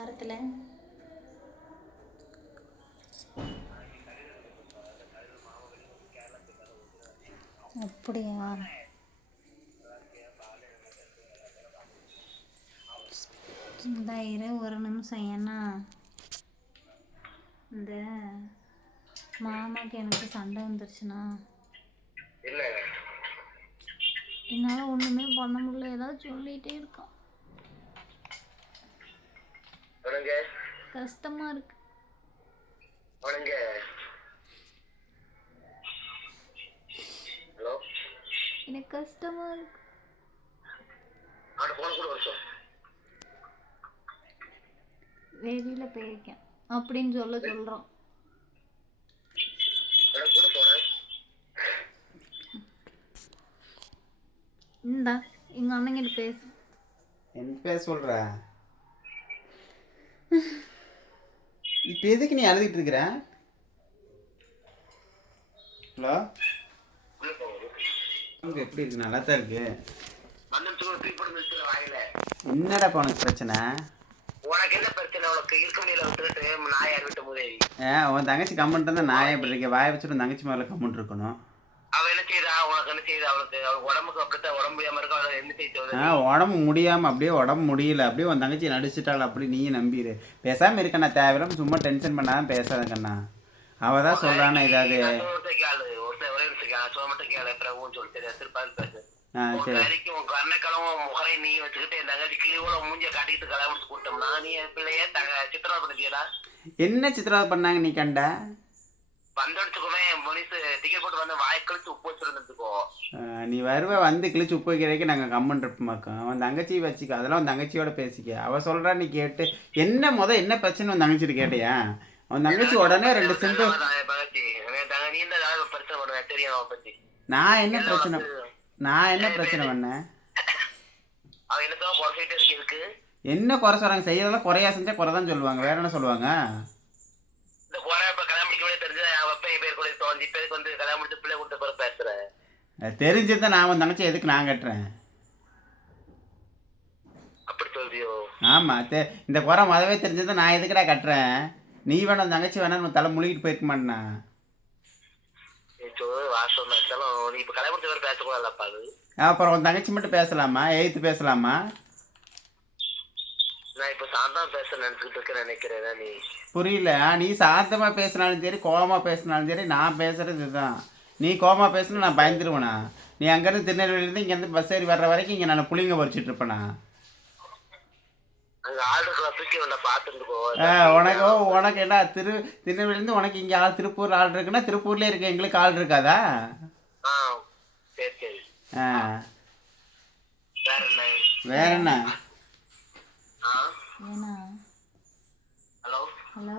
வாரத்தில் அப்படியா? இந்த ஒரு நிமிஷம். ஏன்னா இந்த மாமாக்கு எனக்கு சண்டை வந்துருச்சுண்ணா. என்னால் ஒன்றுமே பண்ண முடியல. ஏதாவது சொல்லிகிட்டே இருக்கான். கஷ்டமா இருக்கு. எனக்கு கஷ்டமா இருக்கு. வெளியில போயிருக்கேன் அப்படின்னு சொல்றோம். இந்தா எங்க அண்ணங்கிட்ட பேசு. என்ன பேச சொல்ற? இப்போ எதுக்கு நீ அழுதுகிட்டு இருக்கிற? ஹலோ, உனக்கு எப்படி இருக்கு? நல்லா தான் இருக்கு. என்னடா உனக்கு பிரச்சனை? உனக்கு என்ன பிரச்சனை? உனக்கு இருக்க முடியல விட்டுட்டு நாயா விட்டு முதேவி. உன் தங்கச்சி கமெண்ட் இருந்தால் நாயா இப்படி இருக்க? வாய வச்சுட்டு தங்கச்சி மேலே கமெண்ட் இருக்கணும். அவ என்ன செய்தா? உனக்கு என்ன செய்யுது? அவளுக்கு உடம்புக்கு அப்படித்தான். உடம்பு முடியாம இருக்க. அவளை என்ன செய்ய? உடம்பு முடியாம அப்படியே உடம்பு முடியல, அப்படியே உன் தங்கச்சி நடிச்சிட்டாள். அப்படி நீயும் நம்பிடு. பேசாம இருக்கண்ணா. தேவையில்லாம சும்மா டென்ஷன் பண்ணாம பேசாதக்கண்ணா. அவ தான் சொல்றானா ஏதாவது. என்ன சித்திரவதை பண்ணாங்க நீ கண்ட? நீ வருவ வந்து கிழிச்சு உப்பு வைக்கிறதுக்கு நாங்கள் கம்மன் இருப்போமாக்கோம். அவன் தங்கச்சியை வச்சுக்க. அதெல்லாம் அவன் தங்கச்சியோட பேசிக்க. அவள் சொல்கிறா நீ கேட்டு என்ன என்ன பிரச்சனை உன் தங்கச்சிட்டு கேட்டியா? அவன் தங்கச்சி உடனே 2 சென்ட். நான் என்ன பிரச்சனை பண்ணேன்? என்ன குறை சொல்கிறாங்க? செய்யறதெல்லாம் குறையா செஞ்சா குறை தான் சொல்லுவாங்க. வேற என்ன சொல்லுவாங்க? தெரிஞ்சுதான் நான் உன் தங்கச்சி எதுக்கு நான் கட்டுறேன்? ஆமா, இந்த குறை மொதவே தெரிஞ்சதான் நான் எதுக்குடா கட்டுறேன்? நீ வேணும் தங்கச்சி வேணா தலை முழுகிட்டு போயிருக்க மாட்டேனா? அப்புறம் உன் தங்கச்சி மட்டும் பேசலாமா? எய்த்து பேசலாமா? புரியல. நீ சாந்தமா பேசினாலும் சரி, கோவமா பேசினாலும் சரி, நான் பேசுறது இதுதான். நீ கோவமா பேசினா நான் பயந்துருவேனா? நீ அங்கேருந்து திருநெல்வேலியிலேருந்து இங்கேருந்து பஸ் ஏறி வர்ற வரைக்கும் இங்கே நான் புளிங்க பறிச்சுட்டு இருப்பேனா? உனக்கு என்ன திருநெல்வேலியிலேருந்து உனக்கு இங்கே திருப்பூர் ஆள் இருக்குன்னா திருப்பூர்லேயே இருக்க எங்களுக்கு ஆள் இருக்காதா? வேற என்ன? ஹலோ,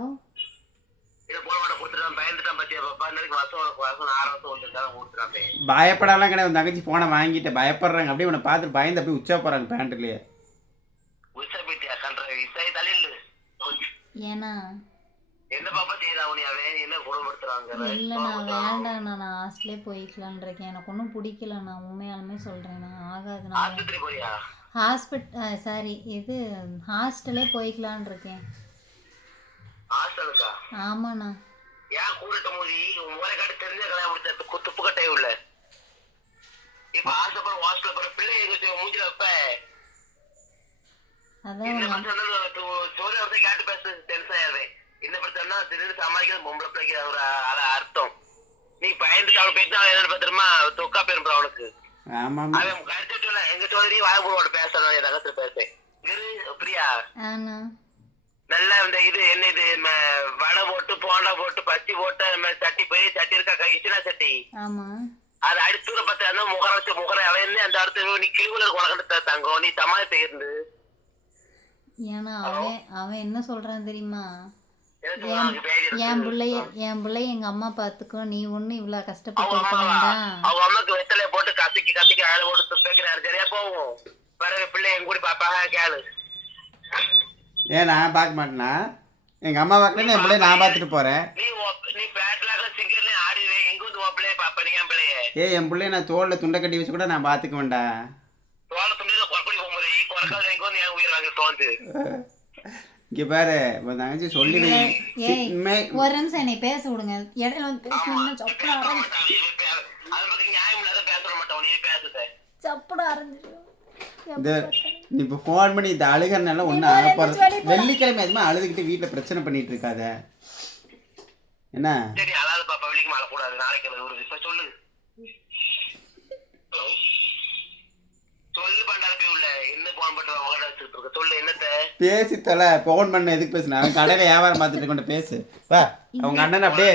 பயப்படாலாம் கிடையாது. தங்கச்சி போனை வாங்கிட்டு பயப்படுறாங்க. அப்படியே உன்னை பார்த்துட்டு பயந்து அப்படியே உச்சா போறாங்க பேண்ட்லயே. ஏன்னா இல்லைண்ணா, வேண்டாண்ணா. நான் ஹாஸ்டலே போய்க்கலான் இருக்கேன். எனக்கு ஒன்றும் பிடிக்கலண்ணா. உண்மையாலுமே சொல்கிறேண்ணா. ஆகாதுண்ணா. ஹாஸ்டலே போய்க்கலான் இருக்கேன். ஆமாண்ணா. அர்த்தம் நீ பயந்து போயிட்டு தெரியுமா? தொக்கா பேருப்பா அவனுக்கு. எங்க சோதரி வாய்ப்போட பேசணும். என் தகத்துல பேசேன். அப்படியா? நல்லா இந்த இது என்ன இது வடை போட்டு போண்டா போட்டு பச்சி போட்டு சட்டி போய் சட்டி இருக்கா இச்சினா சட்டி அது அடுத்த பத்து முகர வச்சு முகர அவன் அந்த அடுத்த நீ கிளிவுல உனக்கு தங்கம். நீ சமாளத்தை இருந்து ஏன்னா அவன் என்ன சொல்றான் தெரியுமா? என் பிள்ளைய எங்க அம்மா பாத்துக்கோ, நீ ஒண்ணு இவ்வளவு கஷ்டப்பட்டு அவங்க அம்மாக்கு வெத்தலைய போட்டு கசக்கி கசக்கி அழை போட்டு பேக்கிறாரு. சரியா போகும். பிறகு பிள்ளை எங்க கூட பாப்பாங்க கேளு. ஏன் நான் பார்க்க மாட்டேனா? எங்க அம்மா பார்க்கல, என் பிள்ளைய நான் பார்த்துட்டு போறேன். என் பிள்ளைய நான் தோல்ல துண்டை கட்டி வச்சு கூட நான் பார்த்துக்க வேண்டாம். இங்க பாரு உன் தங்கச்சி சொல்லி வை. ஏய் ஒரு நிமிஷம் என்னை பேச விடுங்க. இடையில வந்து பேசினீங்கன்னா சப்புட ஆரஞ்சு அது பத்தி நியாயம் இல்லாத பேச மாட்டோம். நீ பேசுத சப்புட ஆரஞ்சிடும். இந்த நீ இப்போ ஃபோன் பண்ணி இந்த அழுகிறனால ஒன்றும் ஆகப்போறது. வெள்ளிக்கிழமை எதுவுமே அழுதுகிட்டு வீட்டில் பிரச்சனை பண்ணிட்டு இருக்காத என்ன. சரி அழாது பாப்பா, வெள்ளிக்கு மேல கூடாது. நாளைக்கு ஒரு இப்ப சொல்லு சொல்லு பண்டாரப்பே உள்ள என்ன போன் பண்ற உங்கள்ட்ட வச்சுட்டு இருக்க. சொல்லு என்னத்த பேசி தொலை. ஃபோன் பண்ண எதுக்கு பேசுன? அவன் கடையில் வியாபாரம் பார்த்துட்டு கொண்டு பேசு வா. அவங்க அண்ணன் அப்படியே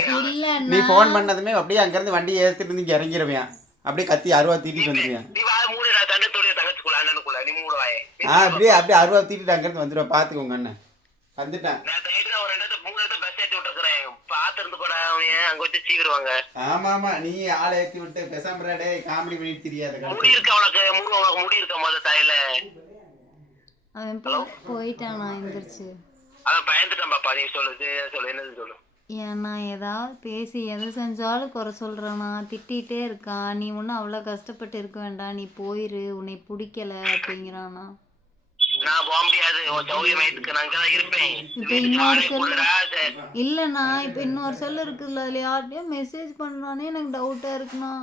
நீ ஃபோன் பண்ணதுமே அப்படியே அங்கேருந்து வண்டியை ஏற்றிட்டு இருந்து இங்கே இறங்கிடுவேன். அப்படியே கத்தி அருவா தீட்டிட்டு வந்துடுவேன். நீ வா மூணு தண்டத்துடைய தங்கச்சுக்குள்ள அண்ணனுக்குள்ள நீ மூணு வாயே. அப்படியே அப்படியே அருவா தீட்டிட்டு அங்கேருந்து வந்துடுவேன். பார்த்துக்கோங்க அண்ணன் வந்துட்டான். நான் தைரியமா ஒரு இடத்துல மூணு இடத்துல பஸ் ஏற்றி விட்டுருக்கிறேன். பாத்துருந்து போட அங்க வச்சு சீக்கிரவாங்க. ஆமா ஆமா நீ ஆளை ஏற்றி விட்டு பெசாம்பராடே காமெடி பண்ணிட்டு தெரியாது. முடி இருக்க உனக்கு உனக்கு முடி இருக்க போது தாயில அவன் போயிட்டானா எந்திரிச்சு. அவன் பயந்துட்டான் பாப்பா. நீ சொல்லு சொல்லு என்னது சொல்லு. ஏன்னா ஏதாவது பேசி எதை செஞ்சாலும் குறை சொல்கிறானா, திட்டிகிட்டே இருக்கான். நீ ஒன்றும் அவ்வளோ கஷ்டப்பட்டு இருக்க வேண்டாம், நீ போயிரு, உன்னை பிடிக்கல அப்படிங்கிறானா. நான் போக முடியாது. சௌகரியத்துக்கு நான் தான் இருப்பேன். இப்போ இன்னொரு செல்லு இல்லைண்ணா, இப்போ இன்னொரு செல்லு இருக்குல்ல, அதில் யார்கிட்டயும் மெசேஜ் பண்ணுறானே எனக்கு டவுட்டாக இருக்குண்ணா.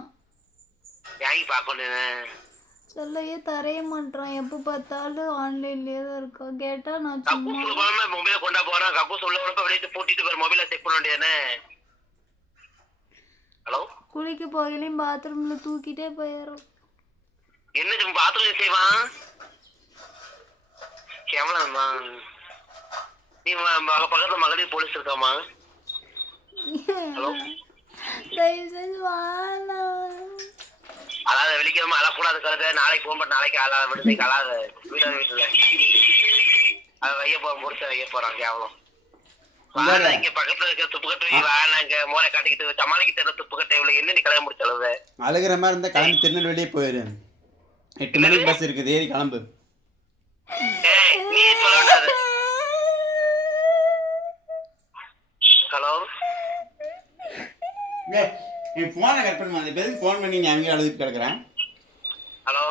யாங்கி பார்க்கணும் செல்லையே தரைய மாட்டான். எப்போ பார்த்தாலும் ஆன்லைன்லேயே தான் இருக்கான். கேட்டால் நான் சும்மா மொபைல கொண்டா போறேன். கப்பு சொல்ல வெளியே போட்டிட்டு போய் மொபைல செக் பண்ண வேண்டியதானே. ஹலோ குளிக்க போகலையும் பாத்ரூமில் தூக்கிட்டே போயிடும். என்ன பாத்ரூம் செய்வான் கேவலம்மா. நீ பக்கத்துல மகளிர் போலீஸ் இருக்காமா? ஹலோ தயவு செஞ்சு வாண்ணா. அழாத வெளிக்கிழமை அழக்கூடாது கருத. நாளைக்கு போக மாட்டேன். நாளைக்கு அழாத விடுதைக்கு அழாத வீட்டுல அதை வைய போற முடிச்ச வைய போறான் கேவலம். இங்க பக்கத்துல இருக்க துப்பு கட்டு வாழ இங்க மோரை காட்டிக்கிட்டு சமாளிக்கு தெரியல துப்பு கட்டை இவ்வளவு என்ன நீ கிளம்ப முடிச்ச அளவு. அழுகிற மாதிரி இருந்தா கிளம்பி திருநெல்வேலியே போயிரு. 8 மணிக்கு பஸ் இருக்குது, ஏறி கிளம்பு. நீ சொல்ல வேண்டாது. ஹலோ நீ போனை கட் பண்ணுமா? அந்த பேருக்கு ஃபோன் பண்ணி நீ அங்கே அழுதுட்டு கிடக்குறேன். ஹலோ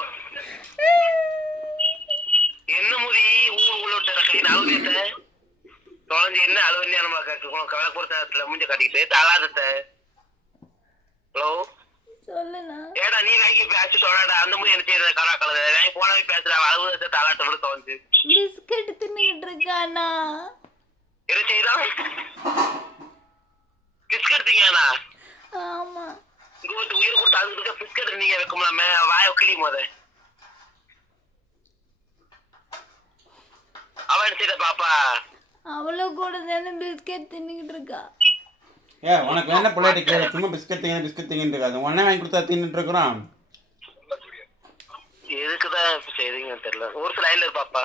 என்ன முடி உள்ள கை அழுதிட்ட தொலைஞ்சு என்ன அழுவலியா நம்ம கவலைப்படுத்த மூஞ்ச காட்டிக்கிட்டு அழாதத்த. ஹலோ சொல்லுண்ணா. ஏடா நீ வாங்கி பேசி தொடாடா அந்த மாதிரி என்ன செய்யறது கலா கலது வாங்கி போன பேசுற அழுவத தலாட்ட விட தொலைஞ்சு பிஸ்கட் தின்னுகிட்டு இருக்கானா. என்ன செய்யலாம் பிஸ்கட் திங்கானா? ஆமா இங்க வந்து உயிர் கொடுத்து அதுக்கு பிஸ்கட் நீங்க வைக்கலாமே வாய கிளியும் போத அவன் செய்த பாப்பா அவளோ கூட சேர்ந்து பிஸ்கட் தின்னுகிட்டு இருக்கா. உனக்கு என்ன பிள்ளைகிட்ட கேளு. சும்மா பிஸ்கட் திங்கிட்டு இருக்காது. உடனே வாங்கி கொடுத்தா தின்னுட்டு இருக்கிறோம். எதுக்குதான் செய்றீங்க தெரியல. ஒரு சில லைன்ல பாப்பா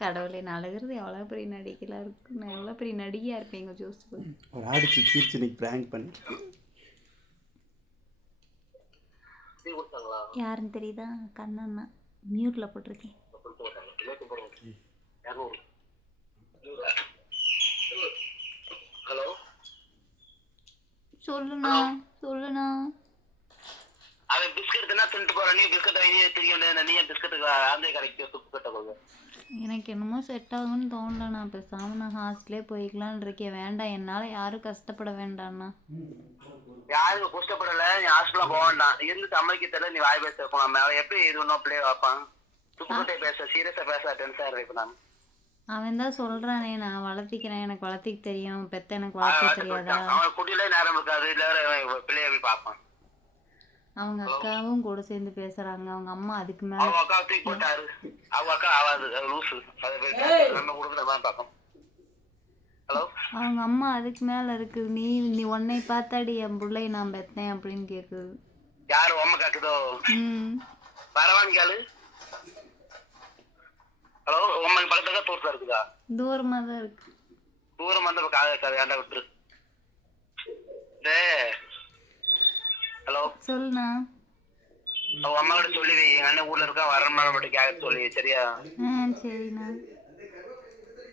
கடவுளை நான் அழுகிறது எவ்வளோ பெரிய நடிகளாக இருக்கு. நான் எவ்வளோ பெரிய நடிகையாக இருப்பேன். எங்கள் ஜோஸ் ஒரு ஆடு சிக்கிச்சு நீ பிராங்க் பண்ணிட்டு. யாருன்னு தெரியுதா? கண்ணண்ணா மியூட்டில் போட்டிருக்கேன். ஹலோ சொல்லுண்ணா சொல்லுண்ணா. அவன் பிஸ்கட் தின்னா தின்ட்டு போறான். நீ பிஸ்கட் தெரியும். நீ பிஸ்கட்டுக்கு ஆந்தை கரைக்கு துப்பு கட்ட போக எனக்கு என்னமோ செட் ஆகும்னு தோணல. நான் பேசாம நான் ஹாஸ்டலே போய்க்கலான் இருக்கேன். வேண்டாம், என்னால் யாரும் கஷ்டப்பட வேண்டாம்ண்ணா. யாருக்கு கஷ்டப்படல. நீ ஹாஸ்பிட்டல போக வேண்டாம். இருந்து சமைக்க தெரியல. நீ வாய் பேச போனாம அவன் எப்படி இது ஒன்றும் பிள்ளைய வைப்பான். துப்புக்கட்டை பேச சீரியஸா பேச டென்ஷன் இருக்கு. நான் அவன் தான் சொல்றானே நான் வளர்த்திக்கிறேன், எனக்கு வளர்த்திக்க தெரியும், பெத்த எனக்கு வளர்த்த தெரியாதா. அவன் குட்டியில நேரம் இருக்காது. இல்ல பிள்ளைய போய் பார்ப்பான். அவங்க அக்காவும் கூட சேர்ந்து பேசுறாங்க. அவங்க அம்மா அதுக்கு மேல அவங்க அக்கா தூக்கி போட்டாரு. அவங்க அக்கா ஆவாது லூசு. அதை நம்ம கொடுக்குறதா பார்ப்போம். ஹலோ அவங்க அம்மா அதுக்கு மேல இருக்கு. நீ உன்னை பார்த்தாடி என் பிள்ளைய நான் பெத்தேன் அப்படின்னு கேக்குது. யாரு அம்மா காக்குதோ? பரவான்னு கேளு. ஹலோ உங்க பக்கத்துல தூரத்துல இருக்குதா? தூரமா தான் இருக்கு. தூரம் வந்து காது இருக்காது. ஏன்டா விட்டுரு. ஹலோ சொல்லுண்ணா. அவன் அம்மா கிட்ட சொல்லி எங்க அண்ணன் ஊர்ல இருக்கா வரமா மட்டும் கேட்க சொல்லி சரியா? சரிண்ணா.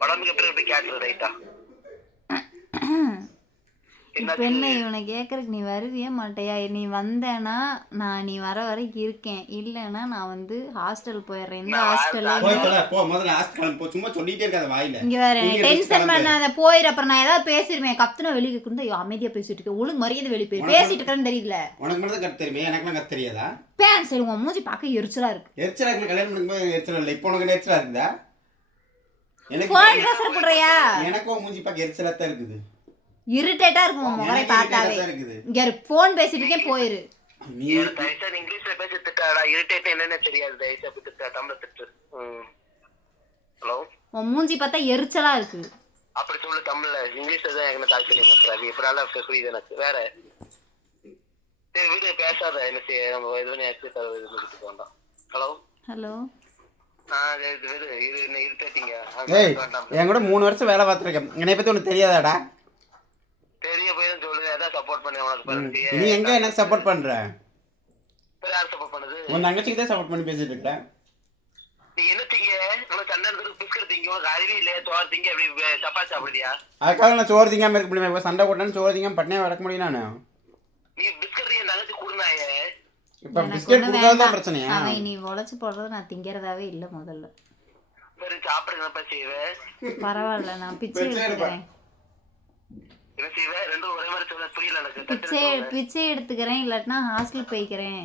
உடம்புக்கு எப்படி போய் கேட்கறது ரைட்டா? இப்போ என்ன இவனை கேட்கறதுக்கு நீ வருவியே மாட்டையா? நீ வந்தேன்னா நான் நீ வர வரைக்கும் இருக்கேன், இல்லைன்னா நான் வந்து ஹாஸ்டல் போயிடுறேன். இந்த ஹாஸ்டல்ல போய் தொலை போ, முதல்ல ஹாஸ்டல் போ. சும்மா சொல்லிட்டே இருக்காத வாயில. இங்க வேற டென்ஷன் பண்ணாத, போயிரு. அப்புறம் நான் ஏதாவது பேசிடுவேன், கத்துனா வெளியே கொண்டு அமைதியா பேசிட்டு இருக்கேன். ஒழுங்கு மரியாதை வெளியே போய் பேசிட்டு இருக்கேன்னு தெரியல. உனக்கு மட்டும் கத்து தெரியுமே, எனக்குலாம் கத்து தெரியாதா? பேன் சரி, உன் மூஞ்சி பார்க்க எரிச்சலா இருக்கு. எரிச்சலா இருக்கு. கல்யாணம் பண்ணும்போது எரிச்சலா இல்லை, இப்போ உனக்கு எரிச்சலா இருக்குதா? ஃபோன் பேசுற போடுறியா? எனக்கும் மூஞ்சி பார்க்க எரிச்சலா தான் இருக்குது. இரிட்டேட்டா இருக்கும் உன் முகரை பார்த்தாவே. இங்க ஃபோன் பேசிட்டு இருக்கேன், போயிரு. நீ இங்கிலீஷ்ல பேசி திட்டாடா, இரிட்டேட் என்னன்னு தெரியாது. தயவுசா திட்டா, தமிழ் திட்டு. ஹலோ, உன் மூஞ்சி பார்த்தா எரிச்சலா இருக்கு. அப்படி சொல்லு தமிழ்ல. இங்கிலீஷ்ல தான் எனக்கு தாழ்ச்சி பண்றாரு. இப்படால புரியுது எனக்கு. வேற சரி வீடு பேசாத. என்ன செய்ய, நம்ம இது பண்ணி எடுத்து வேண்டாம். ஹலோ ஹலோ, என் கூட 3 வருஷம் வேலை பார்த்துருக்கேன். என்னை பத்தி உனக்கு தெரியாதாடா? தெரிய போய் சொல்லு. ஏதாவது சப்போர்ட் பண்ணி உனக்கு. நீ எங்க எனக்கு சப்போர்ட் பண்ற? யார் சப்போர்ட் பண்ணுது? உன் தங்கச்சிக்கு தான் சப்போர்ட் பண்ணி பேசிட்டு இருக்கேன். நீ என்ன திங்க? நம்ம சண்டை எடுத்து பிஸ்கட் திங்க, அறிவி இல்லையா? சோறு திங்க, அப்படி சப்பாத்தி சாப்பிடுறியா? அதுக்காக நான் சோறு திங்காம இருக்க முடியுமா? இப்போ சண்டை போட்டான்னு சோறு திங்காம பட்டினே வளர்க்க முடியும் நானு? நீ பிஸ்கட் என் தங்கச்சி கொடுனாயே. இப்போ பிஸ்கட் கொடுக்காதான் பிரச்சனையா? அவன் நீ உழைச்சு போடுறது நான் திங்கிறதாவே இல்லை முதல்ல. சரி சாப்பிடுங்கப்பா. செய்வேன் பரவாயில்ல, நான் பிச்சை எடுத்துக்கிறேன். என்ன செய்வேன்? ரெண்டும் ஒரே மாதிரி சொல்ல புரியல எனக்கு. பிச்சை எடுத்துக்கிறேன், இல்லாட்டினா ஹாஸ்டல் போய்க்கிறேன்.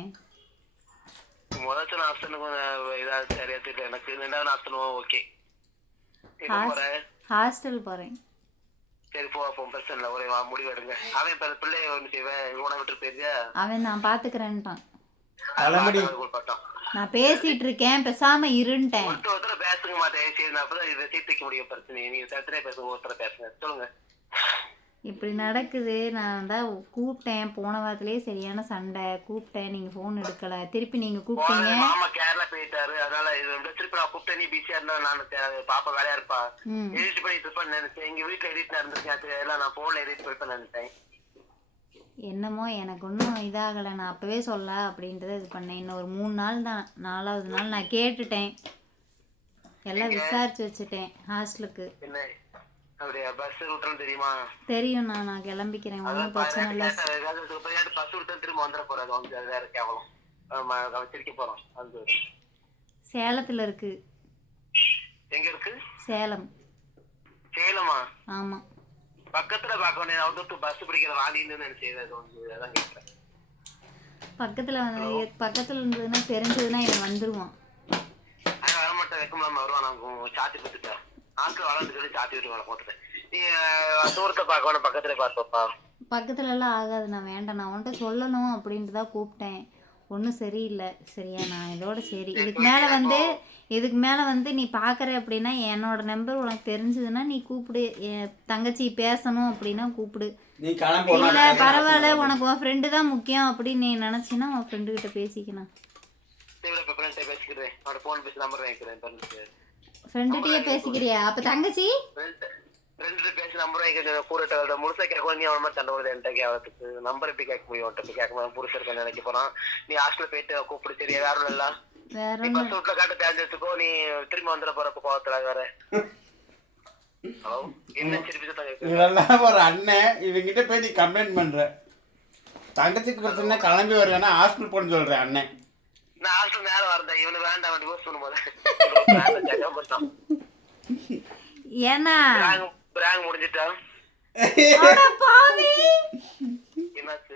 முதல் ஹாஸ்டலுக்கும் ஏதாவது சரியா தெரியல எனக்கு. 2வது ஹாஸ்டலும் ஓகே. ஹாஸ்டல் போறேன். சரி போ, பிரச்சனை இல்லை. ஒரே முடிவு எடுங்க. அவன் பிள்ளை ஒன்று செய்வேன். உன விட்டு போயிருந்தியா? அவன் நான் பாத்துக்கிறேன்ட்டான். நான் பேசிட்டு இருக்கேன், பேசாம இருந்துட்டேன். ஒருத்தர் பேசுங்க மாட்டேன். சரி, நான் அப்பதான் இதை தீர்த்திக்க முடியும் பிரச்சனை. நீங்க தனித்தனியா பேசுங்க, ஒருத்தர் பேசுங்க. சொல்லுங்க. இப்படி நடக்குது. நான் தான் கூப்பிட்டேன், போன வாரத்திலேயே சரியான சண்டை. கூப்பிட்டேன், நீங்க போன் எடுக்கல. திருப்பி நீங்க கூப்பிட்டீங்க. மாமா கேரளா போயிட்டாரு, அதனால திருப்பி நான் கூப்பிட்டேன். நீ பிஸியா இருந்தா நான் பாப்பா வேலையா இருப்பா, எடிட் பண்ணிட்டு இருப்பான்னு நினைச்சேன். எங்க வீட்டுல எடிட் நடந்துச்சு, எல்லாம் நான் போன்ல எடிட் போயிட்டு நினைச்சேன். என்னமோ எனக்கு ஒன்றும் இதாகலை. நான் அப்போவே சொல்ல அப்படின்றத இது பண்ணேன். இன்னும் ஒரு 3 நாள் தான். 4வது நாள் நான் கேட்டுட்டேன், எல்லாம் விசாரிச்சு வச்சுட்டேன் ஹாஸ்டலுக்கு. பஸ் விட்டுறோம் தெரியுமா? தெரியும், நான் கிளம்பிக்கிறேன், ஒன்றும் பிரச்சனை இல்லை. பஸ் விட்டு திரும்ப வந்துட போறாது, வேற கேவலம் சிரிக்க போறோம். அது சேலத்தில் இருக்கு. எங்க இருக்கு? சேலம். சேலமா? ஆமா, பக்கத்துல பாக்கணும். அவட்டு பஸ் பிடிக்கிற வாலின்னு நினைச்சேன். அதான் கேட்கிறேன். பக்கத்துல இருந்ததுன்னா தெரிஞ்சதுன்னா இவன் வந்துருவான். வரமாட்டேன், வைக்கலாம வருவான். நான் சாத்தி கொடுத்துட்டேன். ஆட்கள் வளர்ந்து சொல்லி சாத்தி விட்டு வேலை போட்டுட்டேன். நீ தூரத்தை பார்க்கணும், பக்கத்துல பார்ப்பா. பக்கத்துல எல்லாம் ஆகாது. நான் வேண்டாம், நான் உன்கிட்ட சொல்லணும் அப்படின்ட்டு தான் கூப்பிட்டேன். ஒன்றும் சரியில்லை. சரியா, நான் இதோட சரி. இதுக்கு மேலே வந்து நீ பார்க்குற அப்படின்னா என்னோட நம்பர் உனக்கு தெரிஞ்சதுன்னா நீ கூப்பிடு. என் தங்கச்சி பேசணும் அப்படின்னா கூப்பிடு. இல்லை பரவாயில்ல, உனக்கு உன் ஃப்ரெண்டு தான் முக்கியம் அப்படின்னு நீ நினச்சின்னா உன் ஃப்ரெண்டுக்கிட்ட பேசிக்கணும். ஃப்ரெண்டுகிட்டயே பேசிக்கிறியா? அப்போ தங்கச்சி பேசி நம்பர் கூட முழுசா கேட்க. நீ அவன் மாதிரி சண்டை வருது என்கிட்ட கேட்கறதுக்கு. நம்பர் எப்படி கேட்க முடியும்? அவன்கிட்ட கேட்க புருஷ இருக்க நினைக்க போறான். நீ ஹாஸ்டல் போயிட்டு கூப்பிடு. சரியா? வேற இல்ல. நீ பஸ் ரூட்ல காட்டு தேர்ந்து வச்சுக்கோ. நீ திரும்பி வந்துட போறப்ப கோவத்துல வேற. ஹலோ, என்ன திருப்பி ஒரு அண்ணன் இவங்கிட்ட போய் நீ கம்ப்ளைண்ட் பண்ற. தங்கச்சிக்கு பிரச்சனை கிளம்பி வருவேன்னா ஹாஸ்டல் போன்னு சொல்றேன் அண்ணன். நான் ஹாஸ்டல் நேரம் வரேன். இவனு வேண்டாம், டிவோர்ஸ் பண்ணும்போது ஏன்னா பிராங்க் முடிஞ்சிட்டா? பாவி, என்னாச்சு?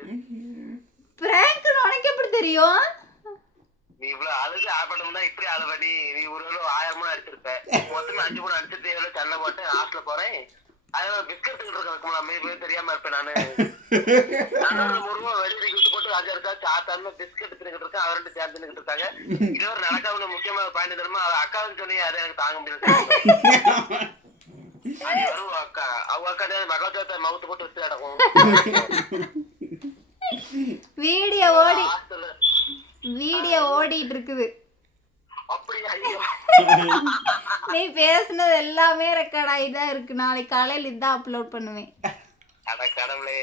பிராங்க் உனக்கு எப்படி தெரியும்? நீ இவ்வளவு அழுது ஆப்பட்டோம்னா இப்படி அழ பண்ணி நீ ஒரு 1000 மூணு அடிச்சிருப்ப. மொத்தமே 5 மூணு அடிச்சுட்டு எவ்வளவு சண்டை போட்டு ஹாஸ்டல்ல போறேன். அதெல்லாம் பிஸ்கட் இருக்கேன் தெரியாம இருப்பேன் நானு. வெளியே விட்டு போட்டு ராஜா இருக்கா சாத்தான்னு பிஸ்கட் தின்னுட்டு இருக்கேன். அவர் 2 சேர்ந்து தின்னுட்டு இருக்காங்க. இது ஒரு நடக்காம முக்கியமான பாயிண்ட் தெரியுமா? அக்காவுன்னு சொல்லி அதை எனக்கு தாங்க முடியாது. அக்கா அவங்க அக்கா மகாஜாத்த மவுத்து போட்டு வச்சு நடக்கும். வீடியோ ஓடிட்டு இருக்குது. அப்படியா? நீ பேசுனது எல்லாமே ரெக்கார்ட் ஆகிதான் இருக்கு. நாளைக்கு காலையில் இதான் அப்லோட் பண்ணுவேன். அட கடவுளே.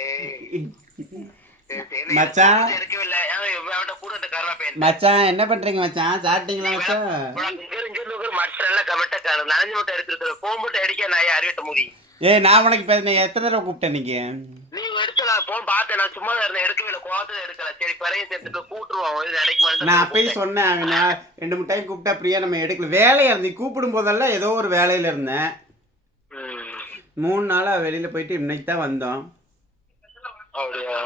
மச்சான் மச்சான் என்ன பண்றீங்க மச்சான்? சாப்பிட்டீங்களா மச்சான்? நனைஞ்சு மட்டும் எடுத்துட்டு போக மட்டும் அடிக்க நான் அறிவிட்ட முடி. நான் உனக்கு எத்தனை தடவை கூப்பிட்டேன்? நீங்க நீ எடுத்துல நான் போன் பார்த்தேன், நான் சும்மா தான் இருந்தேன், எடுக்கவே இல்லை, கோவத்துல எடுக்கல. சரி பறையும் சேர்த்துட்டு கூட்டுருவோம், இது நினைக்க நான் அப்பயும் சொன்னேன், அவன் 2 3 டைம் கூப்பிட்டா பிரியா நம்ம எடுக்கல, வேலையா இருந்து கூப்பிடும் போதெல்லாம் ஏதோ ஒரு வேலையில இருந்தேன். 3 நாளா வெளியில போயிட்டு இன்னைக்கு தான் வந்தோம். அப்படியா?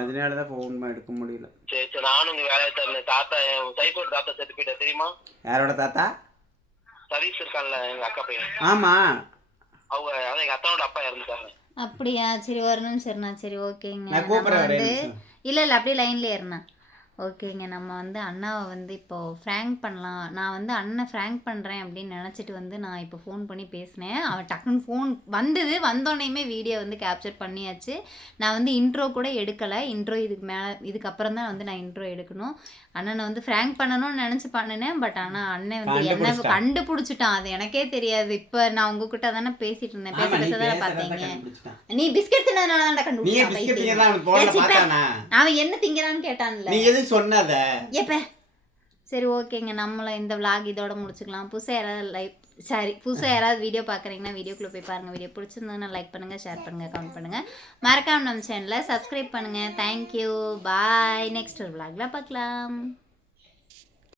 அதனாலதான் போன் எடுக்க முடியல. சரி சரி, நானும் இங்க வேலையை தரேன். தாத்தா சைக்கோட தாத்தா செத்து போயிட்டா தெரியுமா? யாரோட தாத்தா? சதீஷ் இருக்கான்ல, எங்க அக்கா பையன். ஆமா, அவங்க அதான் எங்க அத்தாவோட அப்பா இறந்துட்டாங்க. அப்படியா? சரி ஒரு நிமிஷம் இருண்ணா. சரி ஓகேங்க, நான் கூப்பிடுறேன். இல்லை இல்லை அப்படியே லைன்லேயே இருண்ணா. ஓகேங்க, நம்ம வந்து அண்ணாவை வந்து இப்போது ஃப்ராங்க் பண்ணலாம். நான் வந்து அண்ணன் ஃப்ராங்க் பண்ணுறேன் அப்படின்னு நினச்சிட்டு வந்து நான் இப்போ ஃபோன் பண்ணி பேசினேன். அவன் டக்குன்னு ஃபோன் வந்தது, வந்தோடனேயுமே வீடியோ வந்து கேப்சர் பண்ணியாச்சு. நான் வந்து இன்ட்ரோ கூட எடுக்கலை. இன்ட்ரோ இதுக்கப்புறம் தான் வந்து நான் இன்ட்ரோ எடுக்கணும். அண்ணனை வந்து ஃப்ராங்க் பண்ணணும்னு நினச்சி பண்ணினேன். பட் ஆனால் அண்ணன் வந்து என்ன கண்டுபிடிச்சிட்டான், அது எனக்கே தெரியாது. இப்போ நான் உங்ககிட்ட தானே பேசிட்டு இருந்தேன், பேசுறதை பார்த்தீங்க. நீ பிஸ்கெட் தின்னதுனால தான் கண்டுபிடிச்சான். அவன் என்ன திங்கிறான்னு கேட்டான்ல சொன்னத. எப்ப? சரி ஓகேங்க, நம்மள இந்த விளாக் இதோட முடிச்சுக்கலாம். புதுசாக யாராவது வீடியோ பார்க்குறீங்கன்னா வீடியோக்குள்ளே போய் பாருங்கள். வீடியோ பிடிச்சிருந்ததுன்னா லைக் பண்ணுங்கள், ஷேர் பண்ணுங்கள், கமெண்ட் பண்ணுங்கள். மறக்காம நம்ம சேனலை சப்ஸ்கிரைப் பண்ணுங்கள். தேங்க்யூ, பாய். நெக்ஸ்ட் ஒரு விளாக்ல பார்க்கலாம்.